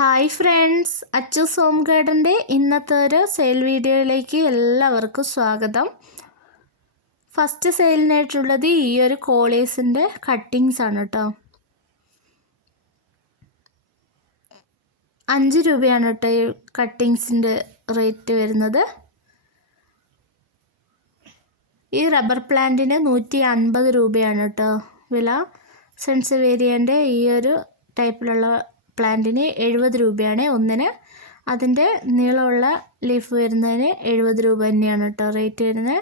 Hi friends Achus സോം ഗാർഡന്റെ ഇന്നത്തെ ഒരു sale വീഡിയോയിലേക്ക് എല്ലാവർക്കും സ്വാഗതം. ഫസ്റ്റ് സെയിലിനായിട്ടുള്ളത് ഈ ഒരു കോളേഴ്സിന്റെ കട്ടിങ്സ് ആണ് കേട്ടോ അഞ്ച് രൂപയാണ് കേട്ടോ ഈ കട്ടിങ്സിന്റെ റേറ്റ് വരുന്നത്. ഈ റബ്ബർ പ്ലാന്റിന് നൂറ്റി അൻപത് രൂപയാണ് കേട്ടോ വില. സെൻസ് വേരിയന്റെ ഈ ഒരു ടൈപ്പിലുള്ള പ്ലാന്റിന് എഴുപത് രൂപയാണ് ഒന്നിന്. അതിന്റെ നീളമുള്ള ലീഫ് വരുന്നതിന് എഴുപത് രൂപ തന്നെയാണ് കേട്ടോ റേറ്റ് വരുന്നത്.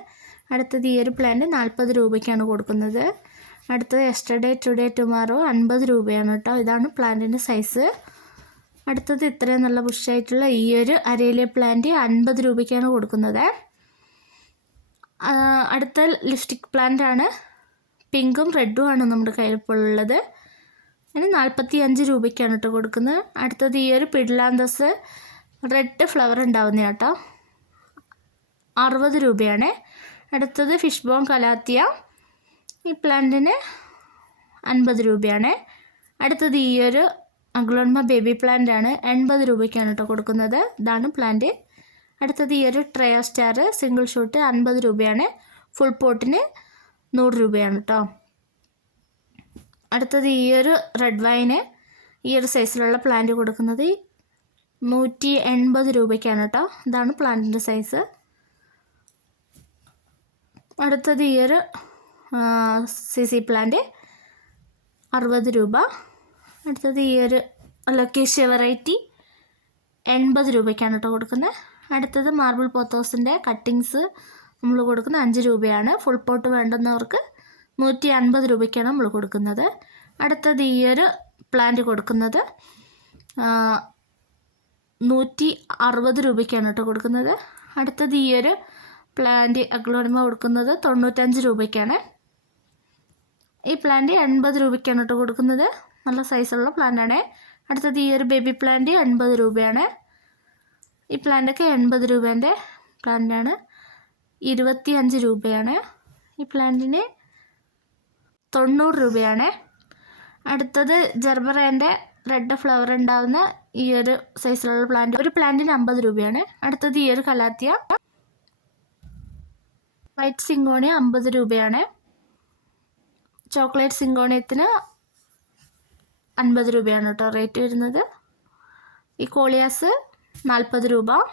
അടുത്തത് ഈ ഒരു പ്ലാന്റ് നാൽപ്പത് രൂപയ്ക്കാണ് കൊടുക്കുന്നത്. അടുത്തത് എസ്റ്റർഡേ ടുഡേ ടുമാറോ അൻപത് രൂപയാണ് കേട്ടോ. ഇതാണ് പ്ലാന്റിന്റെ സൈസ് അടുത്തത് ഇത്രയും നല്ല ബുഷായിട്ടുള്ള ഈ ഒരു അരയിലെ പ്ലാന്റ് അൻപത് രൂപയ്ക്കാണ് കൊടുക്കുന്നത്. അടുത്ത ലിപ്സ്റ്റിക് പ്ലാന്റ് ആണ്. പിങ്കും റെഡും ആണ് നമ്മുടെ കയ്യിൽ ഉള്ളത്. അതിന് നാൽപ്പത്തി അഞ്ച് രൂപയ്ക്കാണ് കേട്ടോ കൊടുക്കുന്നത്. അടുത്തത് ഈ ഒരു പിഡ്ലാന്തസ് റെഡ് ഫ്ലവർ ഉണ്ടാവുന്ന കേട്ടോ. അറുപത് രൂപയാണ്. അടുത്തത് ഫിഷ് ബോൺ കലാത്തിയ. ഈ പ്ലാന്റിന് അൻപത് രൂപയാണ്. അടുത്തത് ഈ ഒരു അഗ്ലോൺമ ബേബി പ്ലാന്റ് ആണ് എൺപത് രൂപയ്ക്കാണ് കേട്ടോ കൊടുക്കുന്നത്. ഇതാണ് പ്ലാന്റ്. അടുത്തത് ഈ ഒരു ട്രയോ സ്റ്റാർ സിംഗിൾ ഷൂട്ട് അൻപത് രൂപയാണ്. ഫുൾ പോട്ടിന് നൂറ് രൂപയാണ് കേട്ടോ. അടുത്തത് ഈ ഒരു റെഡ് വൈന് ഈ ഒരു സൈസിലുള്ള പ്ലാന്റ് കൊടുക്കുന്നത് നൂറ്റി എൺപത് രൂപയ്ക്കാണ് കേട്ടോ ഇതാണ് പ്ലാന്റിന്റെ സൈസ് അടുത്തത് ഈ ഒരു സി സി പ്ലാന്റ് അറുപത് രൂപ. അടുത്തത് ഈ ഒരു ലൊക്കേഷ്യ വെറൈറ്റി എൺപത് രൂപയ്ക്കാണ് കേട്ടോ കൊടുക്കുന്നത്. അടുത്തത് മാർബിൾ പോത്തോസിന്റെ കട്ടിങ്സ് നമ്മൾ കൊടുക്കുന്നത് അഞ്ച് രൂപയാണ്. ഫുൾ പോട്ട് വേണ്ടുന്നവർക്ക് നൂറ്റി അൻപത് രൂപയ്ക്കാണ് നമ്മൾ കൊടുക്കുന്നത്. അടുത്തത് ഈ ഒരു പ്ലാന്റ് കൊടുക്കുന്നത്. നൂറ്റി അറുപത് രൂപയ്ക്കാണ് കേട്ടോ കൊടുക്കുന്നത്. അടുത്തത് ഈ ഒരു പ്ലാന്റ് അഗ്ലോണിമ കൊടുക്കുന്നത് തൊണ്ണൂറ്റഞ്ച് രൂപയ്ക്കാണ്. ഈ പ്ലാന്റ് എൺപത് രൂപയ്ക്കാണ് കേട്ടോ കൊടുക്കുന്നത്. നല്ല സൈസുള്ള പ്ലാന്റാണ് അടുത്തത് ഈ ഒരു ബേബി പ്ലാന്റ് എൺപത് രൂപയാണ്. ഈ പ്ലാന്റൊക്കെ എൺപത് രൂപേന്റെ പ്ലാന്റാണ് ഇരുപത്തി അഞ്ച് രൂപയാണ്. ഈ പ്ലാന്റിന് തൊണ്ണൂറ് രൂപയാണ്. അടുത്തത് ജർബറേന്റെ റെഡ് ഫ്ലവർ ഉണ്ടാവുന്ന ഈ ഒരു സൈസിലുള്ള പ്ലാന്റ് ഒരു പ്ലാന്റിന് അമ്പത് രൂപയാണ്. അടുത്തത് ഈ ഒരു കലാത്തിയ. വൈറ്റ് സിങ്കോണി അമ്പത് രൂപയാണ്. ചോക്ലേറ്റ് സിങ്കോണിയത്തിന് അൻപത് രൂപയാണ് കേട്ടോ റേറ്റ് വരുന്നത്. ഈ കോളിയാസ് നാൽപ്പത് രൂപ.